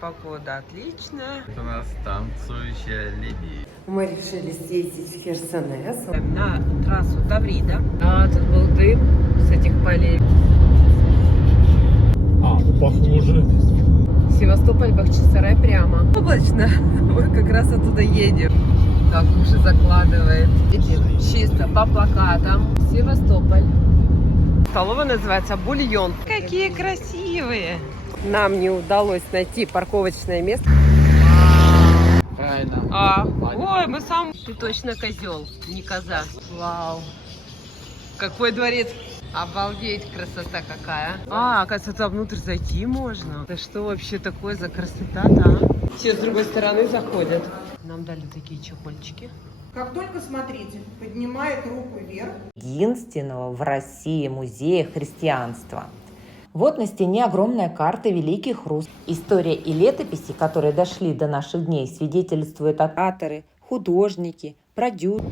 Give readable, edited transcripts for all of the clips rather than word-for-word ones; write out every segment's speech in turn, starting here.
погода отличная. У нас танцующая леди. Мы решили съездить в Херсонес на трассу Таврида. А тут был дым с этих полей. Похоже. Севастополь, Бахчисарай прямо. Облачно. Мы как раз оттуда едем. Так, уши закладывает. Видим, чисто по плакатам. Севастополь. Столовая называется «Бульон». Какие красивые! Нам не удалось найти парковочное место. Правильно. Ой, мы сам. Ты точно козел, не коза. Вау. Какой дворец. Обалдеть, красота какая. Оказывается, туда внутрь зайти можно. Да что вообще такое за красота-то, а? Все с другой стороны заходят. Нам дали такие чехольчики. Как только, смотрите, поднимает руку вверх. Единственного в России музея христианства. Вот на стене огромная карта Великих Рус. История и летописи, которые дошли до наших дней, свидетельствуют авторы, художники, продюсеры.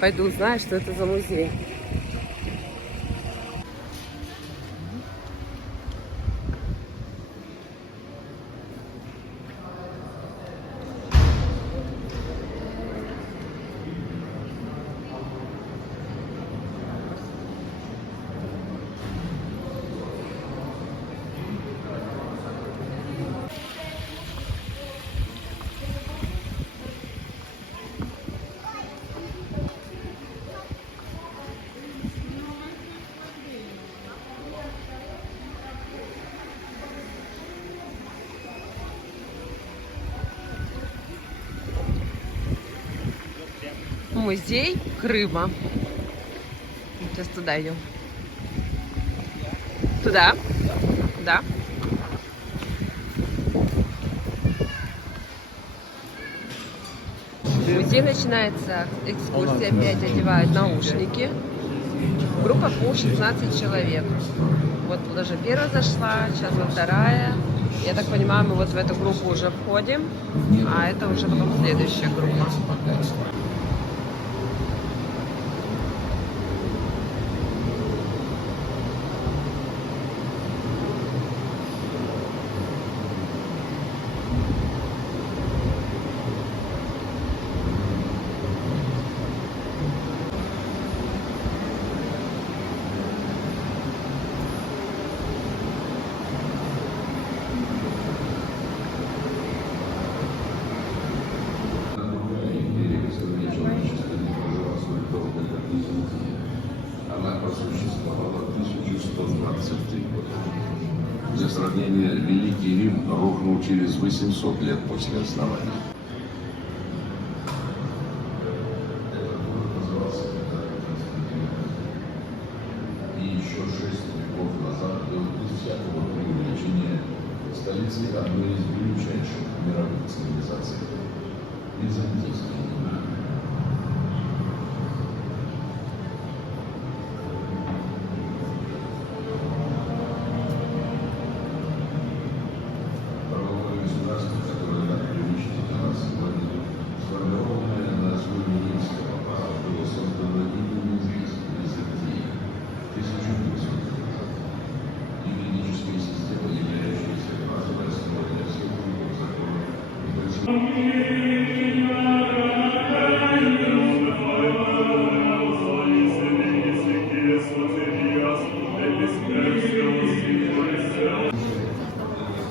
Пойду узнаю, что это за музей. Музей Крыма. Сейчас туда идем. Туда? Да. Музей начинается, экскурсия опять одевают наушники. Группа по 16 человек. Вот даже первая зашла, сейчас вот вторая. Я так понимаю, мы вот в эту группу уже входим, а это уже потом следующая группа. Она просуществовала 1123 год. Для сравнения, Великий Рим рухнул через 800 лет после основания. И еще 6 веков назад был без всякого преувеличения столицей одной из величайших мировых цивилизаций – Византийской империи.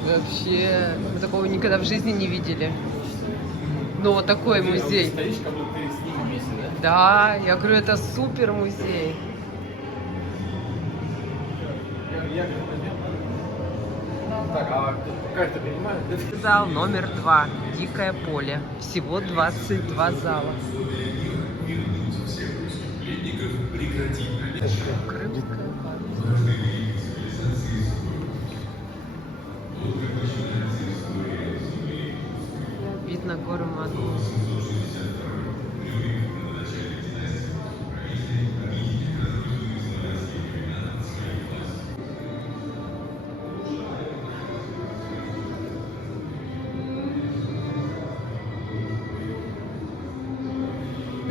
Вообще, мы такого никогда в жизни не видели. Ну, вот такой музей. Да, я говорю, это супер музей. Зал номер 2. Дикое поле. Всего 22 зала. Крымская память. Вид на гору Ману.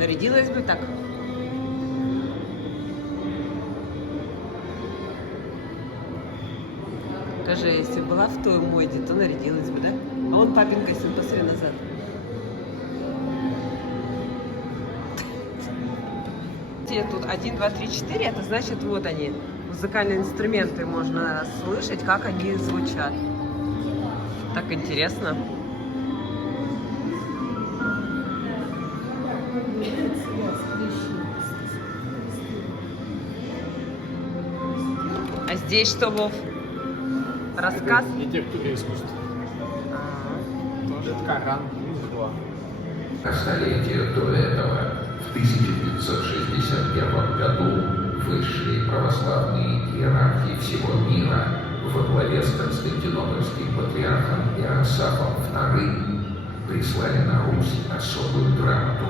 Нарядилась бы так. Скажи, если была в той моде, то нарядилась бы, да? А он папин костюм, посмотри назад. Тут 1, 2, 3, 4, это значит, вот они, музыкальные инструменты, можно слышать, как они звучат. Так интересно. А здесь что, Вов? Рассказ? Архитектура искусства. Это Коран, два. Столетия до этого, в 1561 году, высшие православные иерархи всего мира во главе с константинопольским патриархом Иоасафом II прислали на Русь особую грамоту.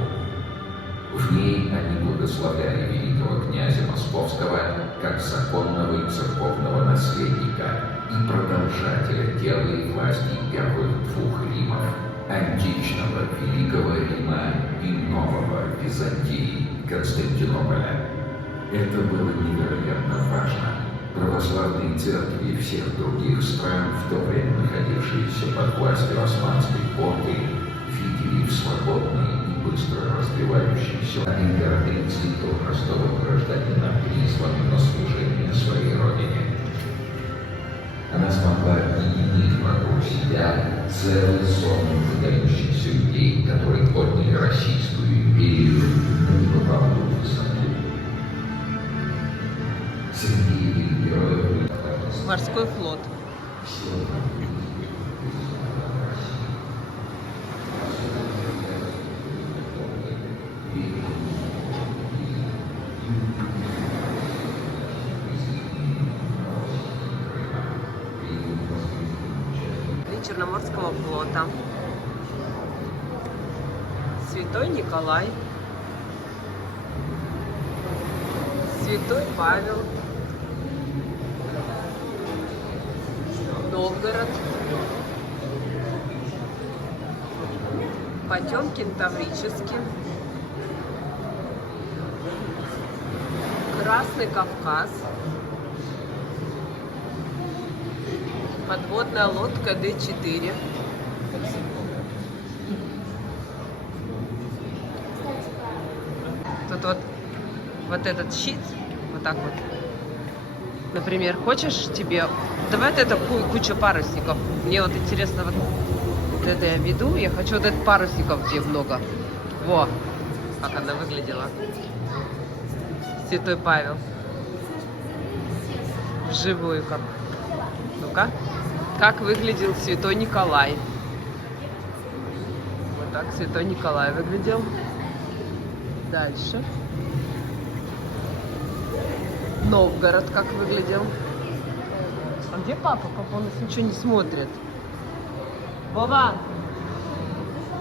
В ней они благословляли великого князя Московского как законного и церковного наследника и продолжателя дела и власти первых двух Римов – античного Великого Рима и Нового Византии Константинополя. Это было невероятно важно. Православные церкви всех других стран, в то время находившиеся под властью Османской порты, видели в свободной и быстро развивающейся императрице то простого гражданина, призванного на служение своей родине. Она смогла объединить вокруг себя целый сон выдающихся людей, которые подняли Российскую империю на небывалую высоту. Среди их героев Морской флот. Черноморского флота. Святой Николай. Святой Павел. Новгород. Потемкин Таврический. Красный Кавказ. Подводная лодка Д-4. Тут вот этот щит, вот так вот. Например, хочешь тебе... Давай вот это куча парусников. Мне вот интересно, вот это я веду, я хочу вот этот парусников, где много. Во, как она выглядела. Святой Павел. Вживую как. Ну-ка. Как выглядел Святой Николай. Вот так Святой Николай выглядел. Дальше. Новгород как выглядел. А где папа? Папа у нас ничего не смотрит. Вова!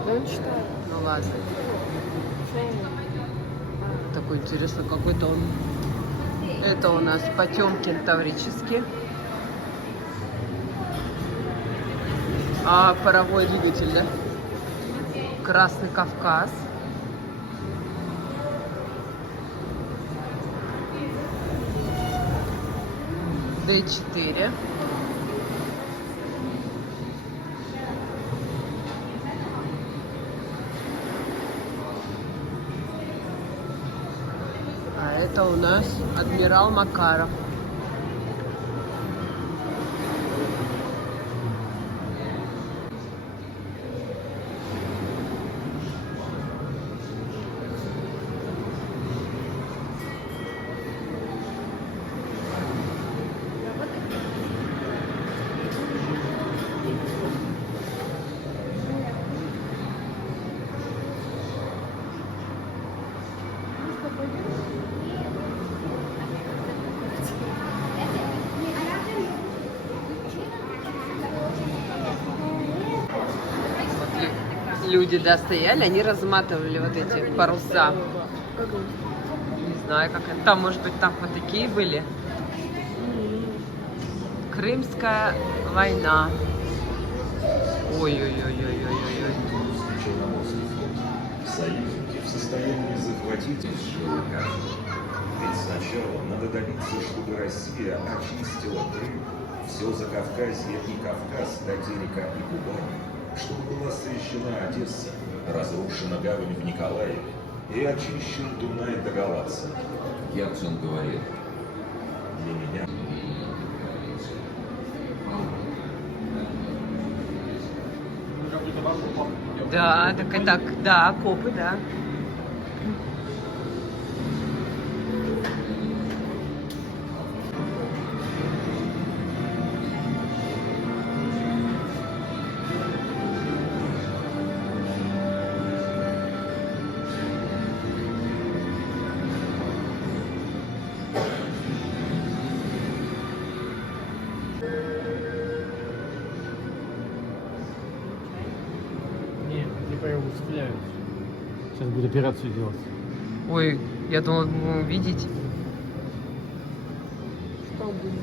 Да он читает. Ну ладно. Такой интересный какой-то он. Это у нас Потемкин Таврический. А паровой двигатель, да? Красный Кавказ. Д-4. А это у нас адмирал Макаров. Люди, да, стояли, они разматывали вот эти паруса. Не знаю, как это. Там, может быть, там вот такие были. Крымская война. Ой-ой-ой-ой-ой-ой. Союзники в состоянии Хватит Ведь сначала надо добиться, чтобы Россия очистила Крым, все Закавказье и Кавказ до Терека и Кубани, чтобы была срещена Одесса, разрушена гавань в Николаеве и очищен Дунай до Галаца. Ельцин говорит, Для меня Да, так и так, да, окопы, да. Не, типа его цепляют. Сейчас будет операцию делать. Ой, я думала, будем увидеть. Что будет?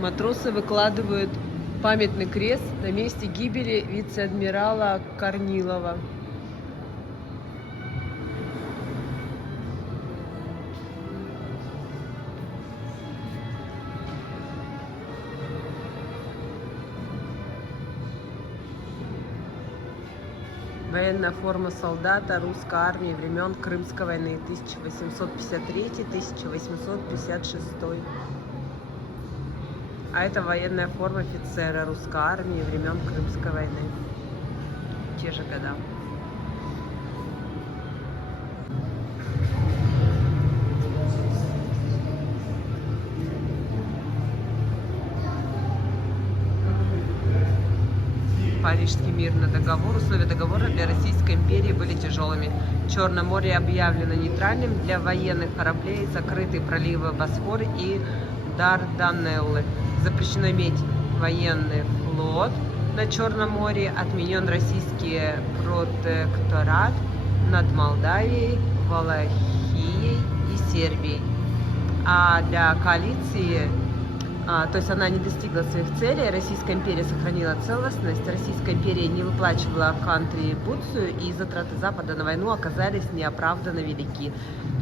Матросы выкладывают памятный крест на месте гибели вице-адмирала Корнилова. Военная форма солдата русской армии времен Крымской войны 1853-1856. А это военная форма офицера русской армии времен Крымской войны. Те же года. Парижский мирный договор. Условия договора для Российской империи были тяжелыми. Черное море объявлено нейтральным для военных кораблей, закрытые проливы Босфор и Дарданеллы. Запрещено иметь военный флот на Черном море. Отменен российский протекторат над Молдавией, Валахией и Сербией. А для коалиции, то есть она не достигла своих целей, Российская империя сохранила целостность, Российская империя не выплачивала контрибуцию, и затраты Запада на войну оказались неоправданно велики.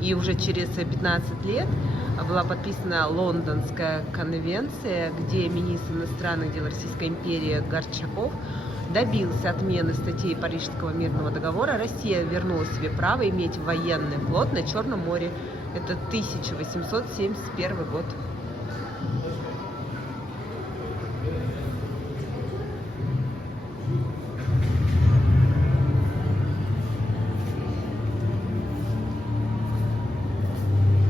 И уже через 15 лет была подписана Лондонская конвенция, где министр иностранных дел Российской империи Горчаков добился отмены статей Парижского мирного договора. Россия вернула себе право иметь военный флот на Черном море. Это 1871 год.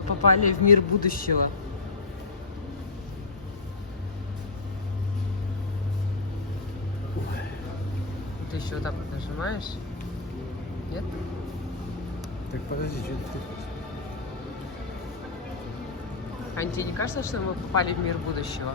Попали в мир будущего. Ты еще вот так вот нажимаешь? Нет? Так подожди, что ты? А тебе не кажется, что мы попали в мир будущего?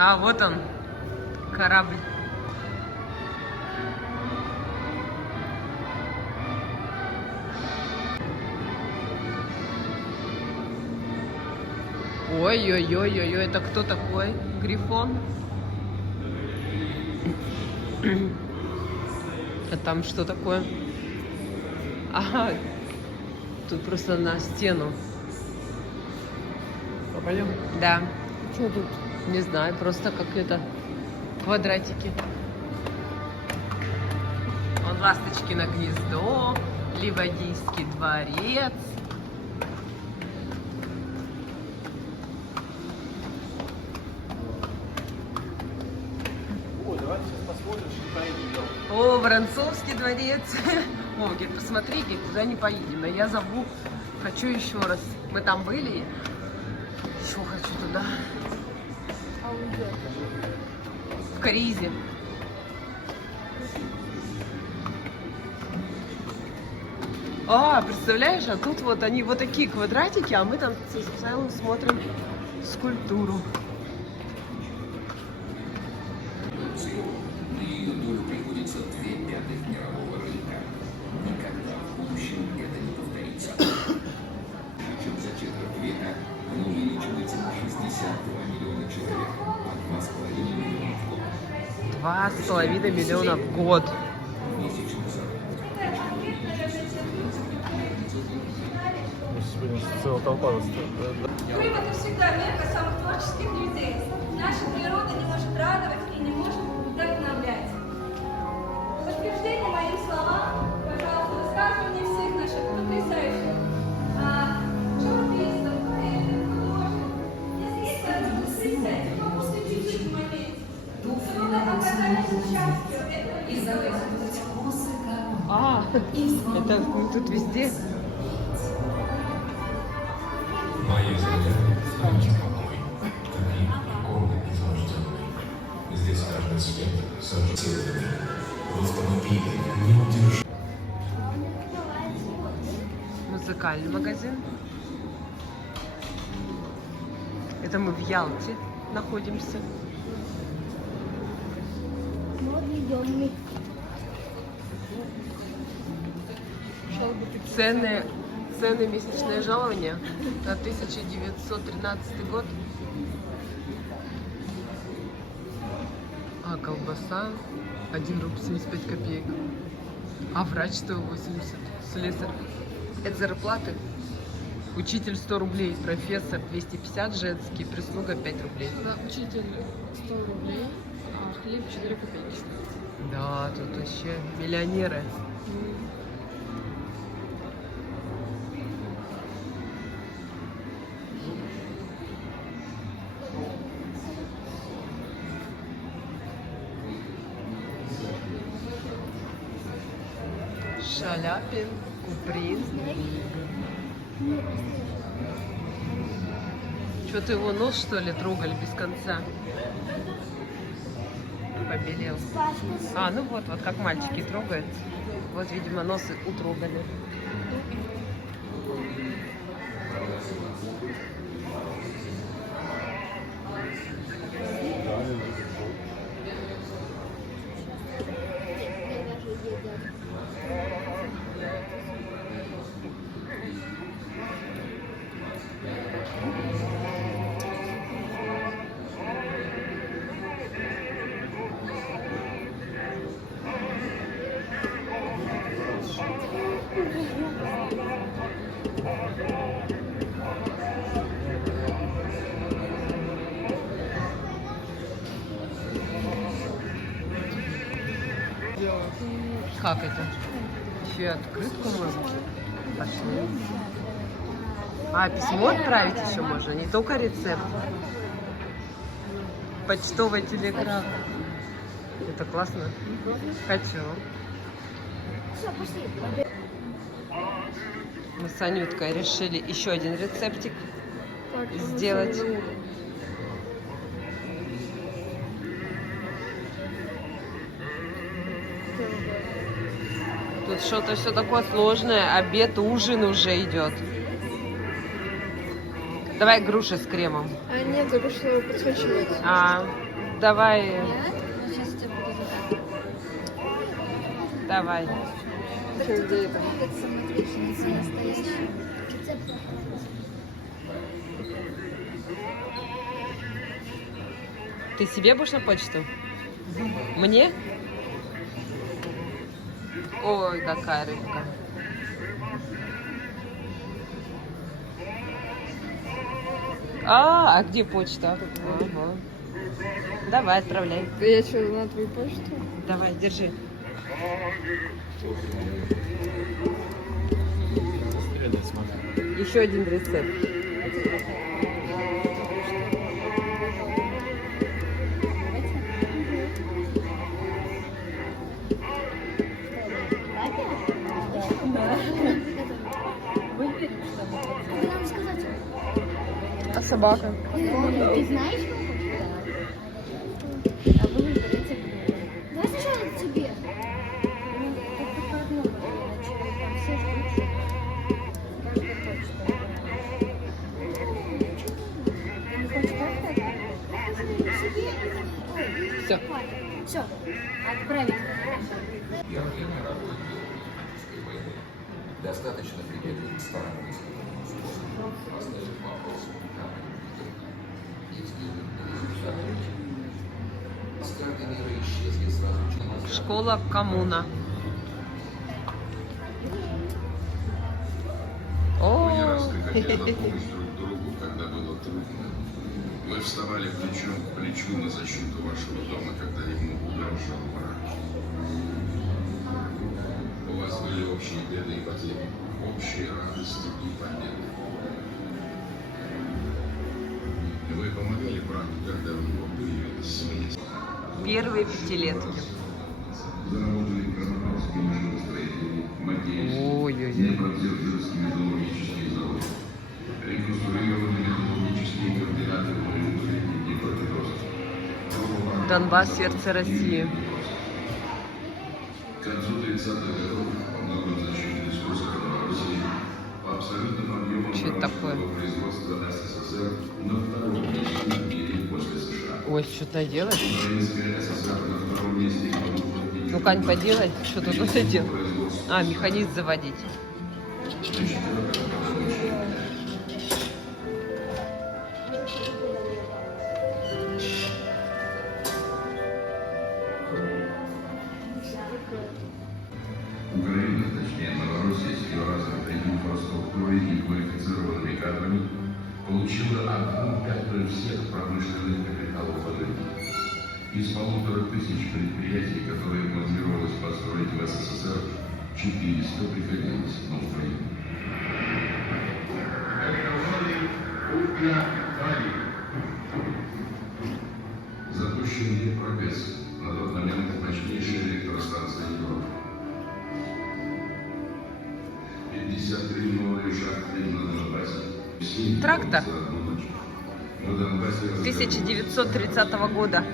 А, вот он, корабль. Ой-ой-ой-ой-ой, это кто такой? Грифон? А там что такое? Ага, тут просто на стену. Пойдем? Да. Что тут? Не знаю, просто как это квадратики. Вон Ласточкино гнездо, Ливадийский дворец. Ой, давай сейчас посмотрим, что поедем. О, Воронцовский дворец. О, говорит, посмотри, говорит, туда не поедем. А я зову, хочу еще раз. Мы Мы там были. Еще хочу туда. А он где? В Каризе. А, представляешь, а тут вот они вот такие квадратики, а мы там в целом смотрим скульптуру. $2,5 миллиона в год. Сегодня целая толпа. Крым — это всегда мекка самых творческих людей. Наша природа не может радовать и не может вдохновлять. В подтверждение моим словам, пожалуйста, высказывания всех наших потрясающих живописцев, поэтов, художников. Если есть возможность, то пусть чуть-чуть в моменте. Природа оказались частью этого искусства. А, это мы тут везде. Моя земля – самый покой, мир полный наслажденный. Здесь каждый свет сожитель. В автомобиле не удержишь. Музыкальный магазин. Это мы в Ялте находимся. Цены месячное жалование на 1913 год. А колбаса 1 рубль 75 копеек. А врач 180. Слесарь. Это зарплаты. Учитель 100 рублей, профессор 250 женский, прислуга 5 рублей. Да, учитель 100 рублей, а хлеб 4 копейки. Да, тут вообще миллионеры. Шаляпин, Куприн. Что-то его нос, что ли, трогали без конца. Побелел. А, ну вот как мальчики трогают. Вот, видимо, носы утрогали. Как это? Еще открытку можно? Пошли. А, письмо отправить еще можно, не только рецепт. Почтовая телеграмма. Это классно. Хочу. Мы с Анюткой решили еще один рецептик сделать. Тут что-то все такое сложное. Обед, ужин уже идет. Давай груши с кремом. А нет, только что подсвечивать. А, давай. Давай. Что, где это? Ты себе будешь на почту? Мне? Ой, какая рыбка. А где почта? Ага. Давай, отправляй. Я что, на твою почту? Давай, держи. Еще один рецепт. А собака? Ты знаешь? А вы выберите. Давай сначала тебе. Ну, как-то по одному начали. Там все ждут. Каждый хочет. Не хочешь как-то? Себе. Все. Все. Отправить. Я время работы в войны. Достаточно применить старому способу поставить вопрос и взглянуть на результаты. С карты мира исчезли сразу. Школа коммуна. Мы не О, раз приходили на помощь друг другу, когда было трудно. Мы вставали плечом к плечу на защиту вашего дома, когда ему угрожал враг. У вас были общие беды и потери, общие радости и победы. Вы помогали врагу, когда у него появилась смесь. первые пятилетки. Заработали Краматорские машиностроители, Макеевские, Ой-ой-ой. Днепродзержинские металлургические заводы, реконструированные металлургические комбинаты в Мариуполе и Днепропетровске. Донбасс, сердце России. К концу 30-х годов по многим значительным способам России по абсолютным объемам Что это такое? промышленного производства СССР на втором месте в мире после США. Ой, что-то делать? Украинская ССР на втором месте по Ну, Кань, поделай, что тут надо делать? А, механизм заводить. Украина, точнее Новороссия, с ее развитой инфраструктурой и квалифицированными кадрами, получила 1/5 всех промышленных капиталов АГ. Из 1500 предприятий, которые планировалось построить в СССР, 400 приходилось на Украину. Запущен Днепрогэс, на тот момент мощнейшая электростанция Европы. 53 новые шахты на Донбассе. Трактор. На Донбассе 1930 года.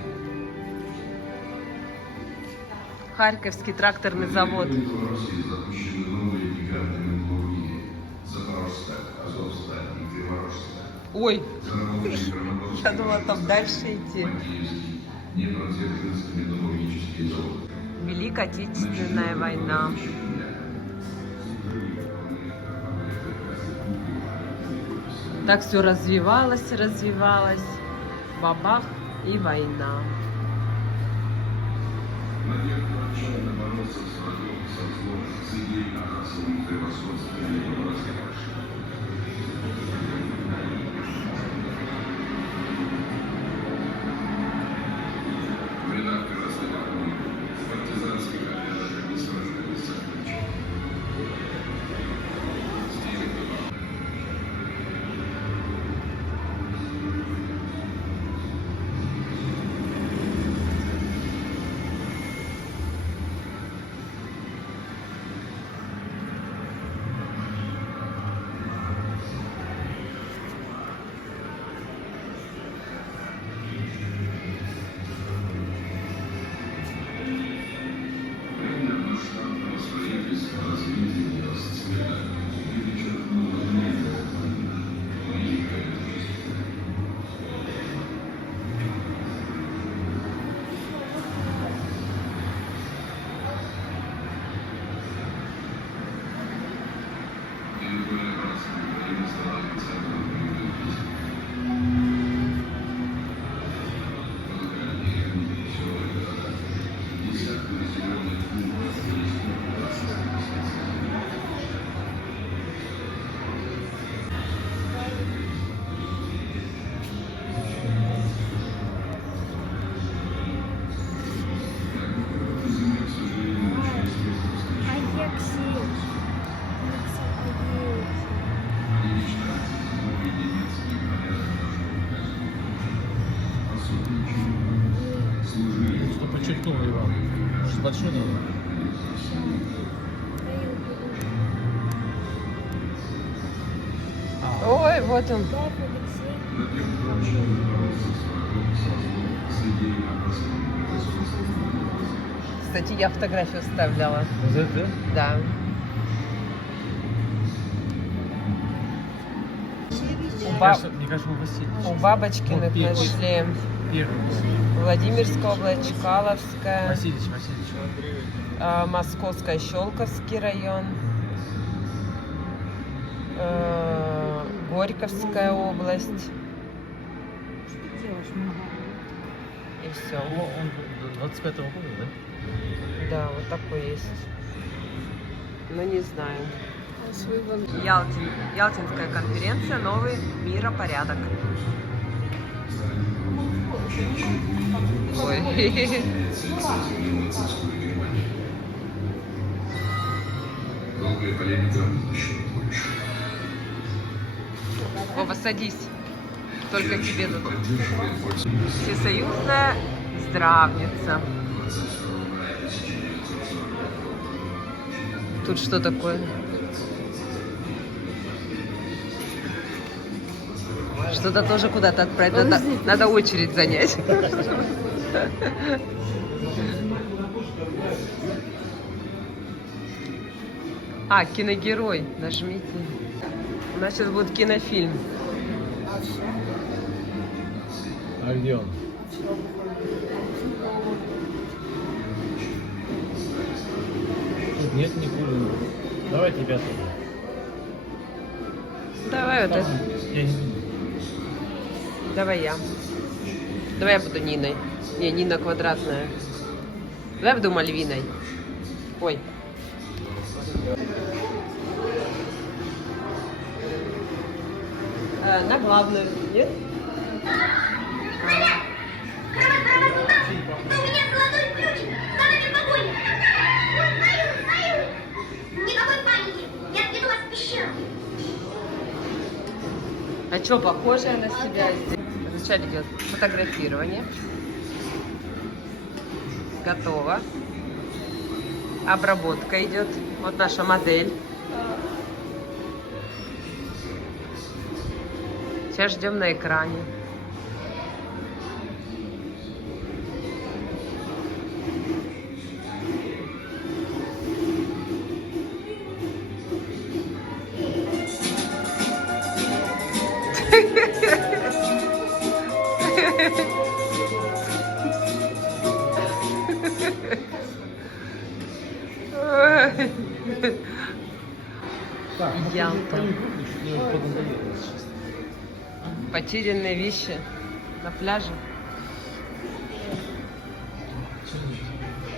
Харьковский тракторный завод. В России запущены новые гиганты металлургии. Запорожсталь, Азовсталь и Криворожсталь. Ой, Заработали Краматорские я думала, там дальше идти. Макеевский, Днепродзержинский металлургический завод. Великая Отечественная война. Так все развивалось, развивалось. Бабах и война. Надежда отчаянно бороться с врагом, со злом, с идеей о расовом превосходстве и добросердечии. Времена Красной Армии, в партизанских отрядах они сражались за ключ. Что подчеркнул его? Может, большой надо? Ой, вот он. Над ним начали бороться с врагом сразу среди опасных. Кстати, я фотографию вставляла. Да? Да. Мне кажется, у Васильевича. У Бабочкиных Вот первый. нашли Первый. Владимирская область, Чкаловская, Васильевич. Московская, Щелковский район, Горьковская область. И все. Он 25-го года, да? Да, вот такой есть. Но не знаю. Ялтинская конференция «Новый миропорядок». Ой. Долгая полемика еще больше. Вова, садись. Только тебе тут. Поддерживает больше. Всесоюзная здравница. Тут что такое? Что-то тоже куда-то отправить. Надо очередь занять. А, киногерой. Нажмите. У нас сейчас будет кинофильм. А где он? Тут нет никуда. Давайте, ребята. Давай вот это. Я не буду. Давай я. Давай я буду Ниной. Не, Нина квадратная. Давай я буду Мальвиной. Ой. На главную, нет? А что, похожая на себя здесь? Вначале идет фотографирование. Готово. Обработка идет. Вот наша модель. Сейчас ждем на экране. Ялта. Потерянные вещи на пляже.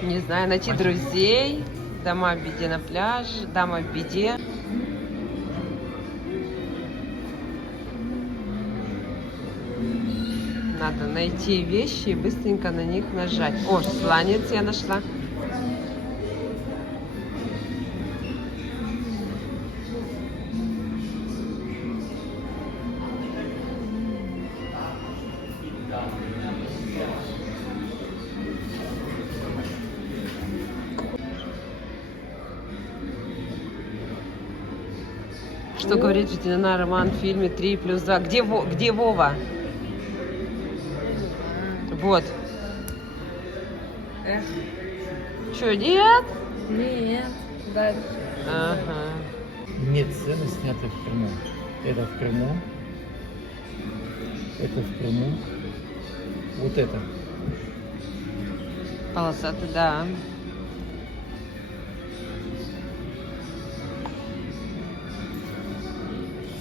Не знаю, найти друзей. Дома в беде на пляже. Дама в беде. Надо найти вещи и быстренько на них нажать. О, сланец я нашла. Что говорит ветеринар Роман в фильме 3+2? Где Вова? Вот. Что, нет? Нет. Да. Ага. Нет сцены, сняты в Крыму. Это в Крыму. Это в Крыму. Вот это. Полосатый, да.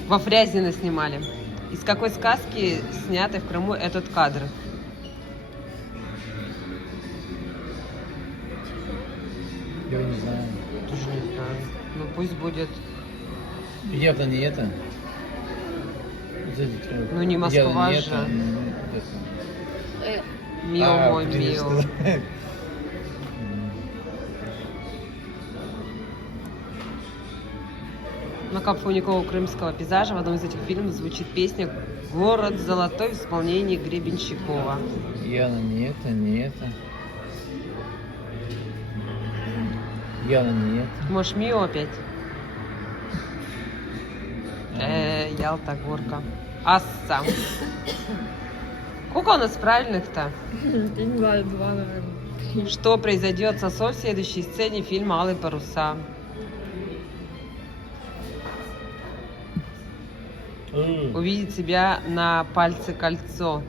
Во Фрязино снимали. Из какой сказки снятый в Крыму этот кадр? Я не знаю. Тоже не знаю. Ну пусть будет. Явно не это. Сзади Ну, не Москва явно не же. это, ну, это. Мио мой блин, мио. что? На фоне крымского пейзажа в одном из этих фильмов звучит песня «Город золотой» в исполнении Гребенщикова. Явно не это, не это. Явно не это. Может, Мио опять? Ялта, горка. Асса. Сколько у нас правильных-то? Я не знаю, 2, наверное. Что произойдет с Асо в следующей сцене фильма «Алые паруса»? Увидит себя на пальце кольцо.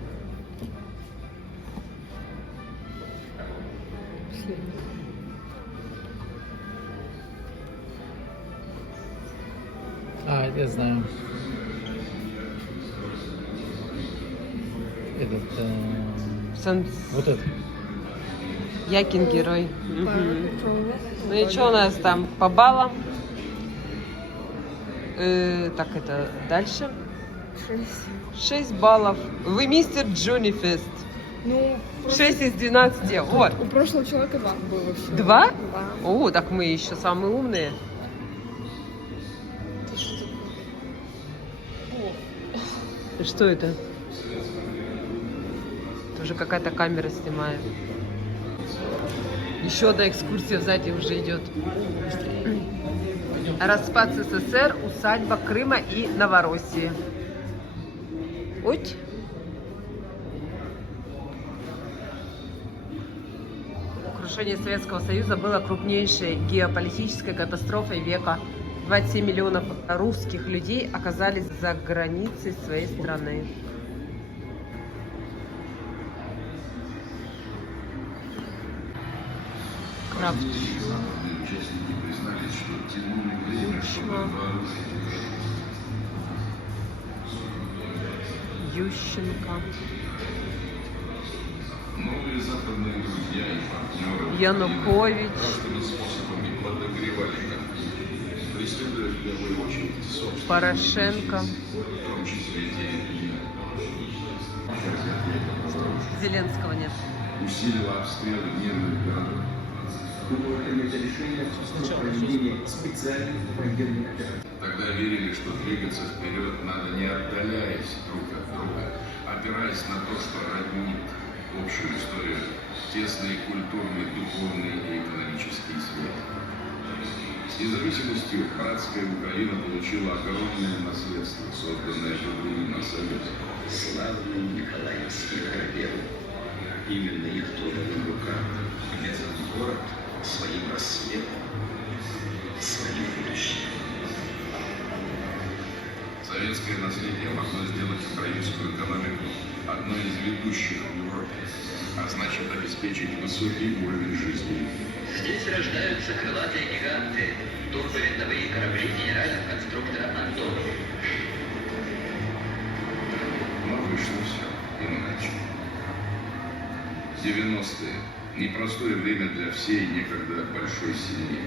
А, я знаю. Этот, вот это. Якин герой. Мгм. Ну и что у нас там по баллам? Так, это дальше. 6 баллов. Вы мистер Джунифест. Ну, 6 из 12. Вот. у прошлого человека 2 было всего. 2? Да. О, так мы еще самые умные. Что это? Тоже какая-то камера снимает. Еще одна экскурсия сзади уже идет. Распад СССР, усадьба Крыма и Новороссии. Ой. Крушение Советского Союза было крупнейшей геополитической катастрофой века. 27 миллионов русских людей оказались за границей своей страны. Крафт. Участники признались, что тянули время, чтобы вооружить Ющенко. новые западные друзья и партнеры Янукович. разными способами подогревали конфликт, преследуя в первую очередь собственные Порошенко. в том числе и Зеленского нет. усилила обстрелы мирных городов. Тогда верили, что двигаться вперед надо, не отдаляясь друг от друга, опираясь на то, что роднит общую историю, тесные культурные, духовные и экономические связи. С независимостью братская Украина получила огромное наследство, созданное другими на Союзе. Славные Николаевские корабелы. Именно их трудовым рукам этот город своим рассветом, своим будущим. Советское наследие могло сделать украинскую экономику одной из ведущих в Европе, а значит обеспечить высокий уровень жизни. Здесь рождаются крылатые гиганты, турбовинтовые корабли генерального конструктора «Антонов». Но вышло все иначе. 90-е. Непростое время для всей некогда большой семьи.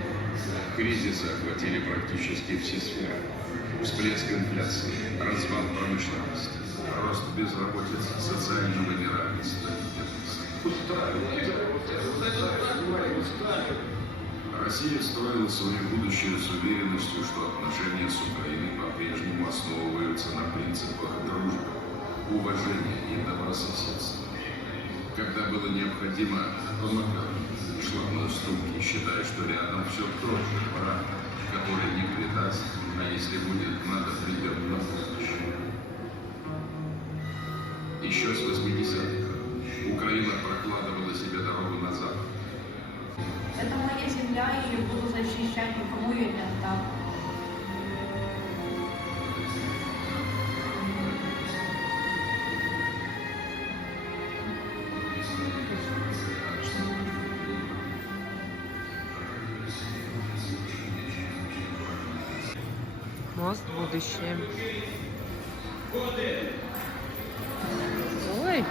Кризисы охватили практически все сферы. Всплеск инфляции, развал промышленности, рост безработицы, социального неравенства. Россия строила свое будущее с уверенностью, что отношения с Украиной по-прежнему основываются на принципах дружбы, уважения и добрососедства. Когда было необходимо, помогала, шла на уступки, считая, что рядом все тот же брат, который не предаст, а если будет надо, придет на помощь. Еще с 80-х Украина прокладывала себе дорогу на запад. Это моя земля, и я буду защищать, никому ее не отдам. Мост будущее. Ой.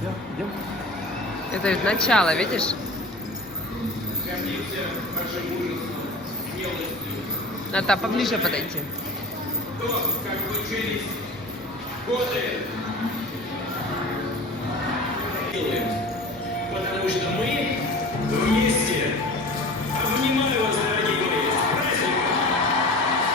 Все, идем. Это ведь начало, видишь? Надо поближе подойти. Потому что мы вместе. Обнимаю вас, дорогие мои, с праздником!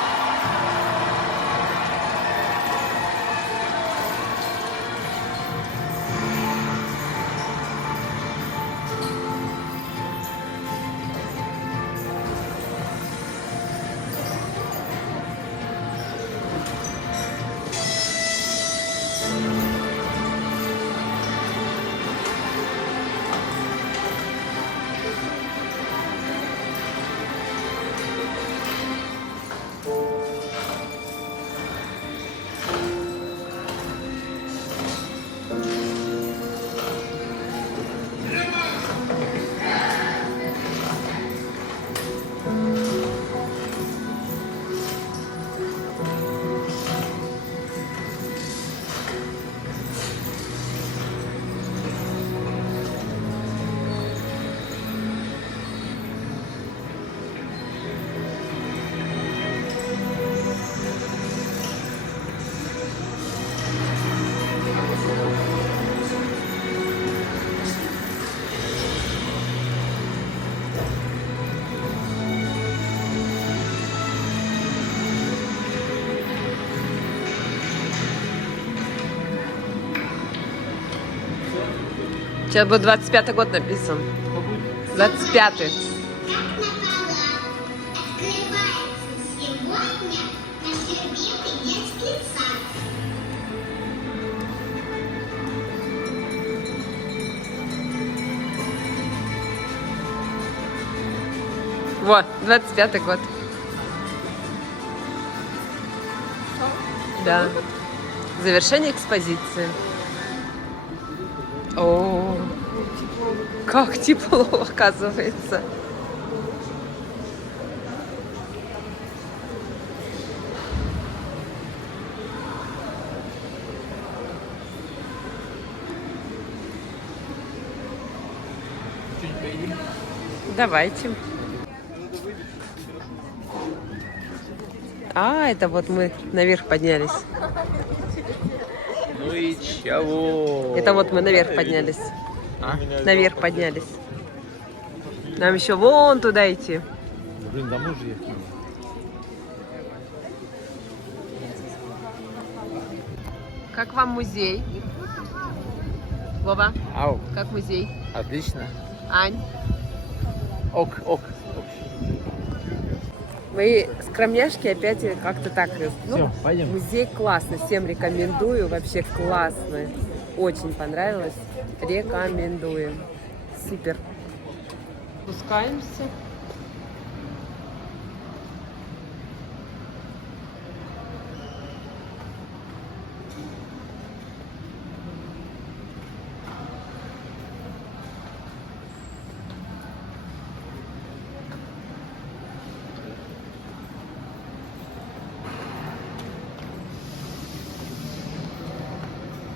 Сейчас будет 25-й год написан. 25-й. Вот, 25-й год. Да. Завершение экспозиции. О, как тепло, оказывается. Давайте. А, это вот мы наверх поднялись. Ну и чего? Это вот мы наверх поднялись. А? Наверх поднялись. Нам еще вон туда идти. Блин, домой же ехали. Как вам музей? Вова, Ау, как музей? отлично. Ань? Ок. Мои скромняшки опять как-то так. Ну, Все, пойдем. музей классный, всем рекомендую, вообще классный. Очень понравилось. Рекомендую. Супер. Спускаемся.